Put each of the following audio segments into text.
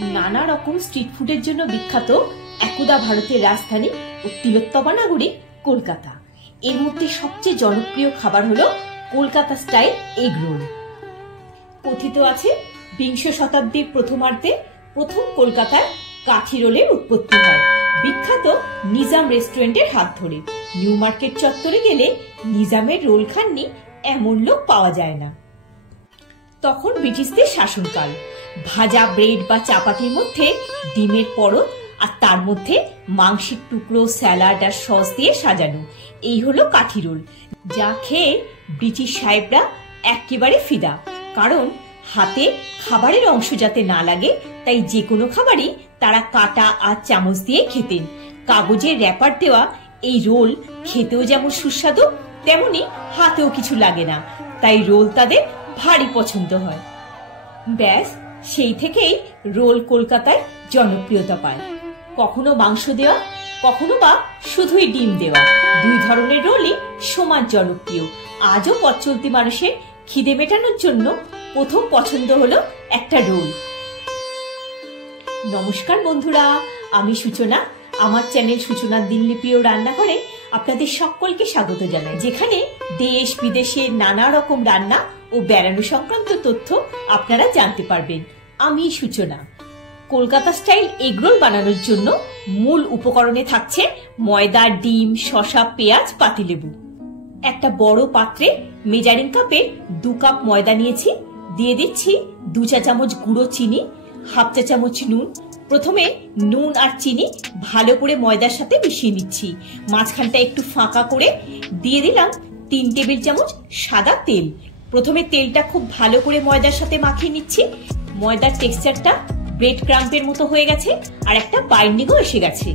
নানা রকম স্ট্রিট ফুডের জন্য বিখ্যাত একদা ভারতের রাজধানী ও তিলোত্তমা নগরী কলকাতা। এর মধ্যে সবচেয়ে জনপ্রিয় খাবার হলো কলকাতা স্টাইল এগ রোল। কথিত আছে বিংশ শতাব্দীর প্রথমার্ধে প্রথম কলকাতায় কাঠি রোলের উৎপত্তি হয় বিখ্যাত নিজাম রেস্টুরেন্টের হাত ধরে। নিউ মার্কেট চত্বরে গেলে নিজামের রোল খাননি এমন লোক পাওয়া যায় না। তখন ব্রিটিশদের শাসনকাল। ভাজা ব্রেড বা চাপাতির মধ্যে ডিমের পরত আর তার মধ্যে মাংসের টুকরো, স্যালাড আর সস দিয়ে সাজানো, এই হলো কাঠি রোল, যা খেয়ে ব্রিটিশ সাহেবরা একেবারে ফিদা। কারণ হাতে খাবারের অংশ যাতে না লাগে, তাই যে কোনো খাবারই তারা কাটা আর চামচ দিয়ে খেতেন। কাগজের র্যাপার দেওয়া এই রোল খেতেও যেমন সুস্বাদু, তেমনি হাতেও কিছু লাগে না, তাই রোল তাদের ভারী পছন্দ হয়। ব্যাস, সেই থেকেই রোল কলকাতায় জনপ্রিয়তা পায়। কখনো মাংস দেওয়া, কখনো বা শুধুই ডিম দেওয়া, দুই ধরনের রোলই সমান জনপ্রিয়। আজও পথ চলতি মানুষের খিদে মেটানোর জন্য প্রথম পছন্দ হলো একটা রোল। নমস্কার বন্ধুরা, আমি সূচনা। আমার চ্যানেল সূচনা দিনলিপি ও রান্নাঘরে আপনাদের সকলকে স্বাগত জানাই, যেখানে দেশ বিদেশের নানা রকম রান্না ও বেড়ানো সংক্রান্ত তথ্য আপনারা জানতে পারবেন। আমি সূচনা। কলকাতা স্টাইল এগরোল বানানোর জন্য মূল উপকরণে থাকছে ময়দা, ডিম, শসা, পেঁয়াজ, পাতিলেবু। একটা বড় পাত্রে মেজারিং কাপে 2 কাপ ময়দা নিয়েছি। দিয়ে দিচ্ছি 2 চা চামচ গুঁড়ো চিনি, 1/2 চা চামচ নুন। প্রথমে নুন আর চিনি ভালো করে ময়দার সাথে মিশিয়ে নিচ্ছি। মাঝখানটা একটু ফাঁকা করে দিয়ে দিলাম 3 টেবিল চামচ সাদা তেল। প্রথমে তেলটা খুব ভালো করে ময়দার সাথে মাখিয়ে নিচ্ছি। ময়দার টেক্সচারটা ব্রেড ক্রাম্পের মতো হয়ে গেছে আর একটা বাইন্ডিংও এসে গেছে।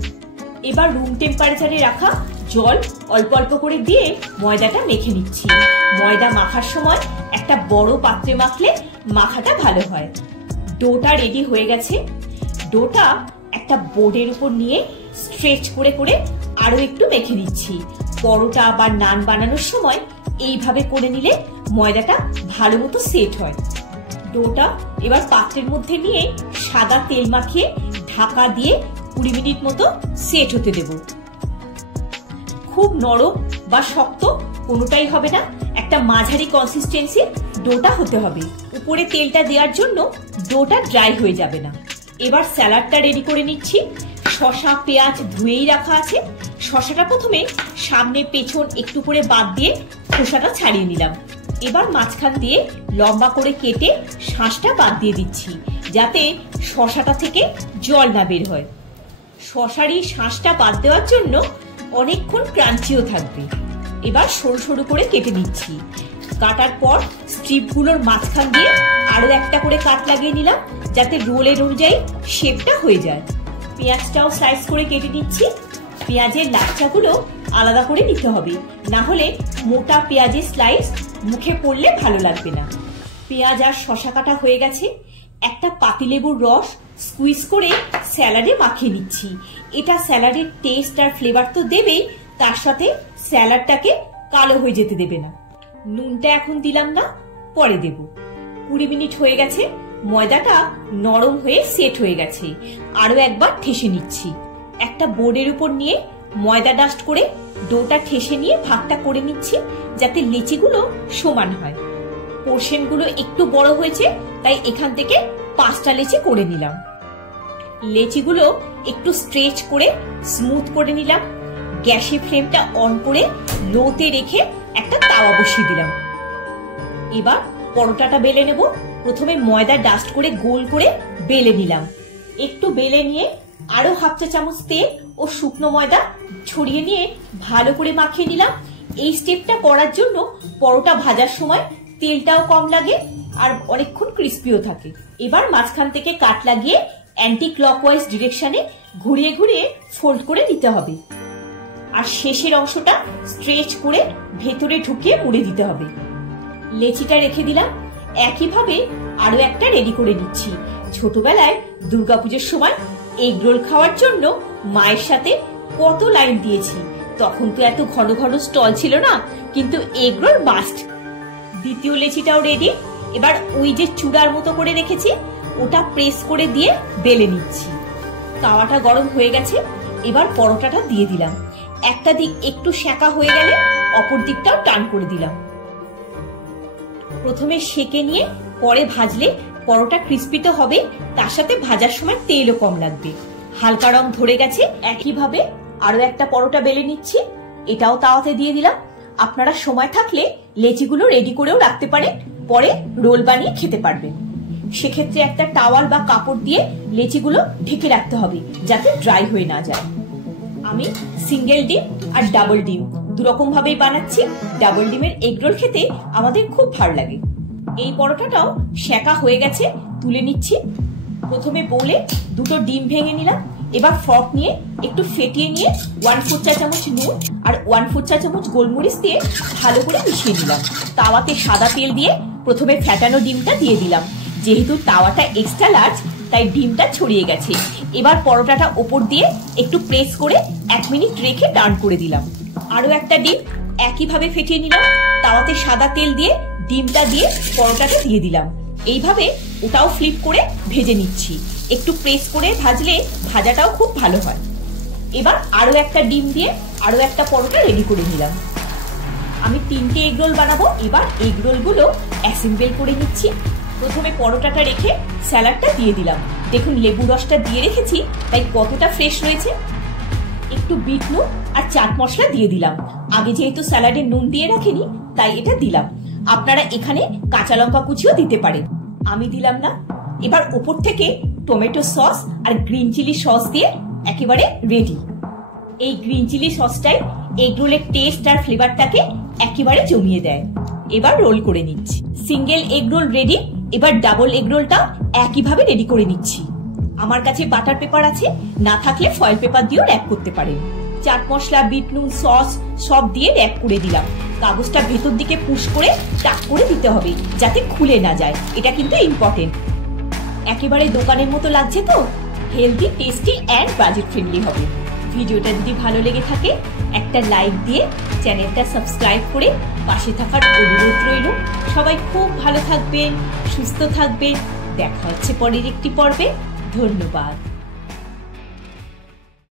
এবার রুম টেম্পারেচারে রাখা জল অল্প অল্প করে দিয়ে ময়দাটা মেখে নিচ্ছি। ময়দা মাখার সময় একটা বড় পাত্রে মাখলে মাখাটা ভালো হয়। ডোটা রেডি হয়ে গেছে। ডোটা একটা বোর্ডের উপর নিয়ে স্ট্রেচ করে করে আরো একটু মেখে নিচ্ছি। পরোটা বা নান বানানোর সময় এইভাবে করে নিলে ময়দাটা ভালো মতো সেট হয়। ডোটা এবার পাত্রের মধ্যে নিয়ে সাদা তেল মাখিয়ে ঢাকা দিয়ে 20 মিনিট মতো সেট হতে দেব। খুব নরম বা শক্ত কোনোটাই হবে না, একটা মাঝারি কনসিস্টেন্সির ডোটা হতে হবে। উপরে তেলটা দেওয়ার জন্য ডোটা ড্রাই হয়ে যাবে না। এবার স্যালাডটা রেডি করে নিচ্ছি। শসা, পেঁয়াজ ধুয়েই রাখা আছে। শসাটা প্রথমে সামনে পেছন একটু করে বাদ দিয়ে খোসাটা ছাড়িয়ে নিলাম। এবার মাঝখান দিয়ে লম্বা করে কেটে শাঁসটা বাদ দিয়ে দিচ্ছি, যাতে শসাটা থেকে জল না বের হয়। শসার এই শাঁসটা বাদ দেওয়ার জন্য অনেকক্ষণ ক্রাঞ্চিও থাকবে। এবার সরু সরু করে কেটে নিচ্ছি। কাটার পর স্ট্রিপগুলোর মাঝখান দিয়ে আরো একটা করে কাট লাগিয়ে নিলাম, যাতে রোলের অনুযায়ী শেপটা হয়ে যায়। পেঁয়াজটাও স্লাইস করে কেটে নিচ্ছি। পেঁয়াজের লাচ্চাগুলো আলাদা করে নিতে হবে, না হলে মোটা পেঁয়াজের স্লাইস মুখে পড়লে ভালো লাগবে না। পেঁয়াজ আর শসা কাটা হয়ে গেছে। একটা পাতিলেবুর রস স্কুইজ করে স্যালাডে মাখিয়ে নিচ্ছি। এটা স্যালাডের টেস্ট আর ফ্লেভার তো দেবেই, তার সাথে স্যালাডটাকে কালো হয়ে যেতে দেবে না। নুনটা এখন দিলাম না, পরে দেব। 20 মিনিট হয়ে গেছে। ময়দাটা নরম হয়ে সেট হয়ে গেছে। আরো একবার ঠেসে নিচ্ছি। একটা বোর্ডের উপর নিয়ে ময়দা ডাস্ট করে ডোটা ঠেসে নিয়ে ভাগটা করে নিচ্ছি, যাতে লেচিগুলো সমান হয়। পোর্শনগুলো একটু বড় হয়েছে, তাই এখান থেকে 5টা লেচি করে নিলাম। লেচিগুলো একটু স্ট্রেচ করে স্মুথ করে নিলাম। গ্যাসের ফ্লেমটা অন করে লোতে রেখে একটা তাওয়া বসিয়ে দিলাম। এবার পরোটাটা বেলে নেব। প্রথমে ময়দা ডাস্ট করে গোল করে বেলে নিলাম। একটু বেলে নিয়ে আরো 1/2 চা চামচ তেল ও শুকনো ময়দা ছড়িয়ে নিয়ে ভালো করে মাখিয়ে নিলাম। এই স্টেপটা করার জন্য পরোটা ভাজার সময় তেলটাও কম লাগে আর অনেকক্ষণ ক্রিস্পিও থাকে। এবার মাঝখান থেকে কাট লাগিয়ে অ্যান্টি ক্লকওয়াইজ ডিরেকশনে ঘুরিয়ে ঘুরিয়ে ফোল্ড করে নিতে হবে। আর শেষের অংশটা স্ট্রেচ করে ভেতরে ঢুকিয়ে মুড়ে দিতে হবে। লেচিটা রেখে দিলাম। একইভাবে আরো একটা রেডি করে নিচ্ছি। ছোটবেলায় দুর্গাপুজোর সময় এগ রোল খাওয়ার জন্য মায়ের সাথে কত লাইন দিয়েছি। তখন তো এত ঘন ঘন স্টল ছিল না, কিন্তু এগ রোল মাস্ট। দ্বিতীয় লেচিটাও রেডি। এবার ওই যে চূড়ার মতো করে রেখেছি, ওটা প্রেস করে দিয়ে বেলে নিচ্ছি। তাওয়াটা গরম হয়ে গেছে, এবার পরোটাটা দিয়ে দিলাম। একটা দিক একটু সেঁকা হয়ে গেলে অপর দিকটাও টান করে দিলাম। প্রথমে সেঁকে নিয়ে পরে ভাজলে পরোটা ক্রিস্পি তো হবে, তার সাথে ভাজার সময় তেলও কম লাগবে। হালকা রং ধরে গেছে। একইভাবে আরো একটা পরোটা বেলে নিচ্ছি, এটাও তাওয়াতে দিয়ে দিলাম। আপনারা সময় থাকলে লেচিগুলো রেডি করেও রাখতে পারেন, পরে রোল বানিয়ে খেতে পারবেন। সেক্ষেত্রে একটা টাওয়াল বা কাপড় দিয়ে লেচিগুলো ঢেকে রাখতে হবে যাতে ড্রাই হয়ে না যায়। আমি সিঙ্গেল ডিম আর ডাবল ডিম দুরকম ভাবেই বানাচ্ছি। ডাবল ডিমের এগ রোল খেতে আমাদের খুব ভালো লাগে। এই পরোটাটাও সেঁকা হয়ে গেছে, তুলে নিচ্ছি। প্রথমে বলে দুটো ডিম ভেঙে নিলাম। এবার ফর্ক নিয়ে একটু ফেটিয়ে নিয়ে 1/4 চা চামচ নুন আর 1/4 চা চামচ গোলমরিচ দিয়ে ভালো করে মিশিয়ে নিলাম। তাওয়াতে সাদা তেল দিয়ে প্রথমে ফেটানো ডিমটা দিয়ে দিলাম। যেহেতু তাওয়াটা এক্সট্রা লার্জ তাই ডিমটা ছড়িয়ে গেছে। এবার পরোটাটা ওপর দিয়ে একটু প্রেস করে 1 মিনিট রেখে টার্ন করে দিলাম। আরো একটা ডিম একইভাবে ফেটিয়ে নিলাম। তাওয়াতে সাদা তেল দিয়ে ডিমটা দিয়ে পরোটাটা দিয়ে দিলাম। এইভাবে ওটাও ফ্লিপ করে ভেজে নিচ্ছি। একটু প্রেস করে ভাজলে ভাজাটাও খুব ভালো হয়। এবার আরো একটা ডিম দিয়ে আরো একটা পরোটা রেডি করে নিলাম। আমি 3টে এগ রোল বানাবো। এবার এগ রোল গুলো অ্যাসেম্বল করে নিচ্ছি। প্রথমে পরোটাটা রেখে স্যালাডটা দিয়ে দিলাম। দেখুন লেবু রসটা দিয়ে রেখেছি তাই কতটা ফ্রেশ রয়েছে। একটু বিট নুন আর চাট মশলা দিয়ে দিলাম। আগে যেহেতু স্যালাডে নুন দিয়ে রাখিনি তাই এটা দিলাম। আপনারা এখানে কাঁচা লঙ্কা কুচিও দিতে পারেন, আমি দিলাম না। এবার ওপর থেকে টমেটো সস আর গ্রিন চিলি সস দিয়ে একেবারে রেডি। এই গ্রিন চিলি সসটাই এগ রোলের টেস্ট আর ফ্লেভারটাকে একেবারে জমিয়ে দেয়। এবার রোল করে নিচ্ছি। Single egg roll ready. এবার ডাবল এগ রোলটা একইভাবে রেডি করে নিচ্ছি। আমার কাছে বাটার পেপার আছে, না থাকলে ফয়েল পেপার দিয়েও র্যাপ করতে পারেন। চাট মশলা, বিট নুন, সস সব দিয়ে র্যাপ করে দিলাম। কাগজটা ভেতর দিকে পুশ করে টাক করে দিতে হবে যাতে খুলে না যায়, এটা কিন্তু ইম্পর্টেন্ট। একেবারে দোকানের মতো লাগছে তো? Healthy, tasty and budget friendly হবে। ভিডিওটা যদি ভালো লেগে থাকে একটা লাইক দিয়ে চ্যানেলটা সাবস্ক্রাইব করে পাশে থাকার অনুরোধ রইল। সবাই খুব ভালো থাকবেন, সুস্থ থাকবেন। দেখা হচ্ছে পরের একটি পর্বে। ধন্যবাদ।